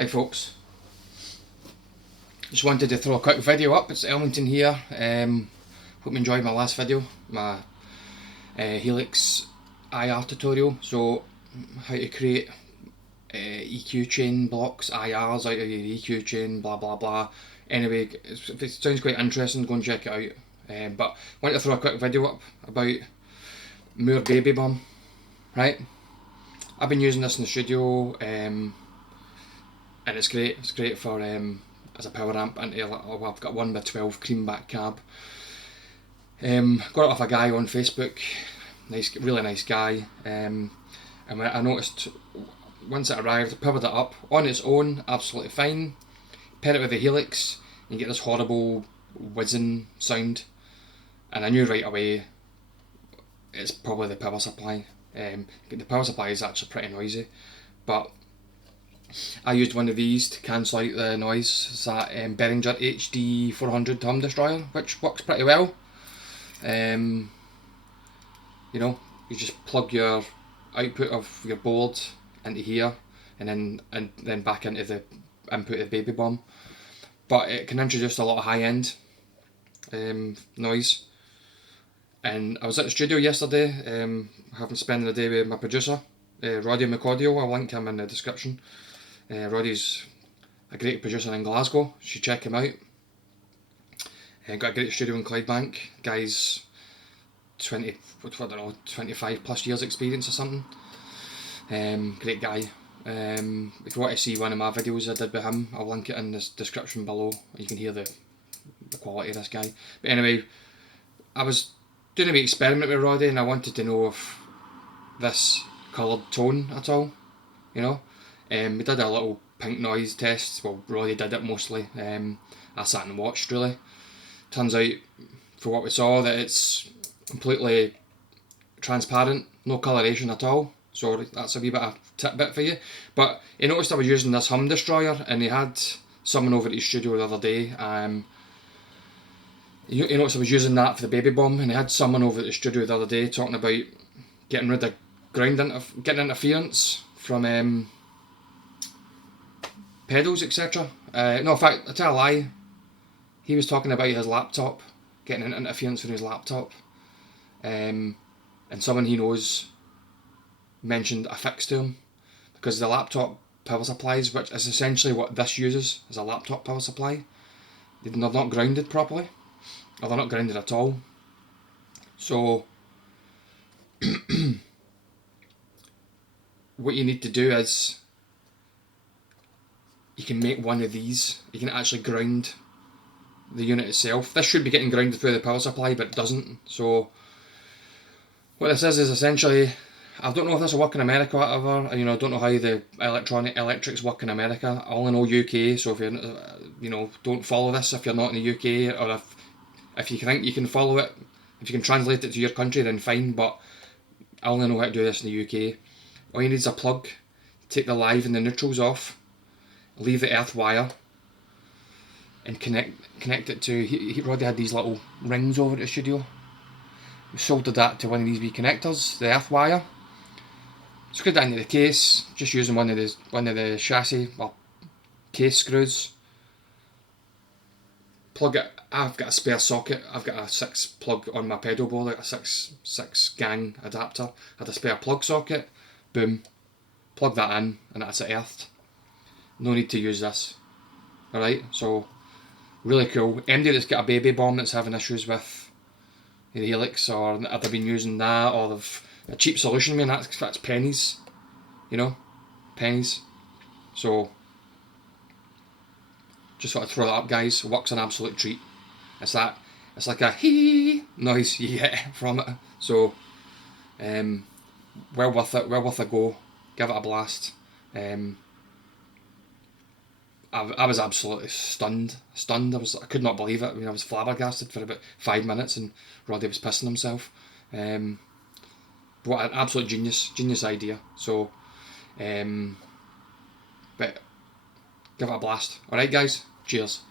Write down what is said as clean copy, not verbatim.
Hi folks, just wanted to throw a quick video up. It's Elmington here. Hope you enjoyed my last video, my Helix IR tutorial. So how to create EQ chain blocks, IRs out of your EQ chain, blah blah blah. Anyway, if it sounds quite interesting, go and check it out. But I wanted to throw a quick video up about Mooer Baby Bomb. Right, I've been using this in the studio. And it's great. It's great for as a power amp. And I've got one with 12 creamback cab. Got it off a guy on Facebook. Really nice guy. And I noticed once it arrived, I powered it up on its own, absolutely fine. Pair it with the Helix, and you get this horrible whizzing sound. And I knew right away it's probably the power supply. The power supply is actually pretty noisy, but I used one of these to cancel out the noise. It's that Behringer HD 400 hum destroyer, which works pretty well. You know, you just plug your output of your board into here, and then back into the input of the Baby Bomb. But it can introduce a lot of high end noise. And I was at the studio yesterday, having spent the day with my producer, Roddy McAudio. I'll link him in the description. Roddy's a great producer in Glasgow. You should check him out. Got a great studio in Clydebank. Guy's 25 plus years experience or something. Great guy. If you want to see one of my videos I did with him, I'll link it in the description below. You can hear the quality of this guy. But anyway, I was doing a wee experiment with Roddy, and I wanted to know if this coloured tone at all, you know. We did a little pink noise test. Well, Roddy did it mostly. I sat and watched, really. Turns out, for what we saw, that it's completely transparent, no coloration at all. So that's a wee bit of tidbit for you. But he noticed I was using this hum destroyer, and he had someone over at his studio the other day. He noticed I was using that for the Baby Bomb, and he had someone over at the studio the other day talking about getting rid of getting interference from pedals, etc. No, in fact, I tell a lie. He was talking about his laptop, getting an interference from his laptop. And someone he knows mentioned a fix to him, because the laptop power supplies, which is essentially what this uses, is a laptop power supply. They're not grounded properly, or they're not grounded at all. So what you need to do is, you can make one of these. You can actually ground the unit itself. This should be getting grounded through the power supply, but it doesn't. So what this is essentially, I don't know if this will work in America or whatever. I don't know how the electrics work in America. I only know UK. So if you're, don't follow this if you're not in the UK, or if you think you can follow it, if you can translate it to your country, then fine. But I only know how to do this in the UK. All you need is a plug. Take the live and the neutrals off. Leave the earth wire, and connect it to. He already had these little rings over at the studio. We soldered that to one of these wee connectors, the earth wire. Screwed that into the case, just using one of the chassis case screws. Plug it. I've got a spare socket. I've got a 6 plug on my pedal board, like a six gang adapter. I had a spare plug socket. Boom. Plug that in, and that's it earthed. No need to use this. Alright, so really cool. Anybody that's got a Baby Bomb that's having issues with the Helix, or they've been using that, or they've a cheap solution, man, that's pennies. Pennies. So just thought I'd throw that up, guys. It works an absolute treat. It's like a hee noise you get from it. So well worth it, well worth a go. Give it a blast. I was absolutely stunned. I could not believe it. I was flabbergasted for about 5 minutes, and Roddy was pissing himself. What an absolute genius idea. So, but give it a blast. Alright guys, cheers.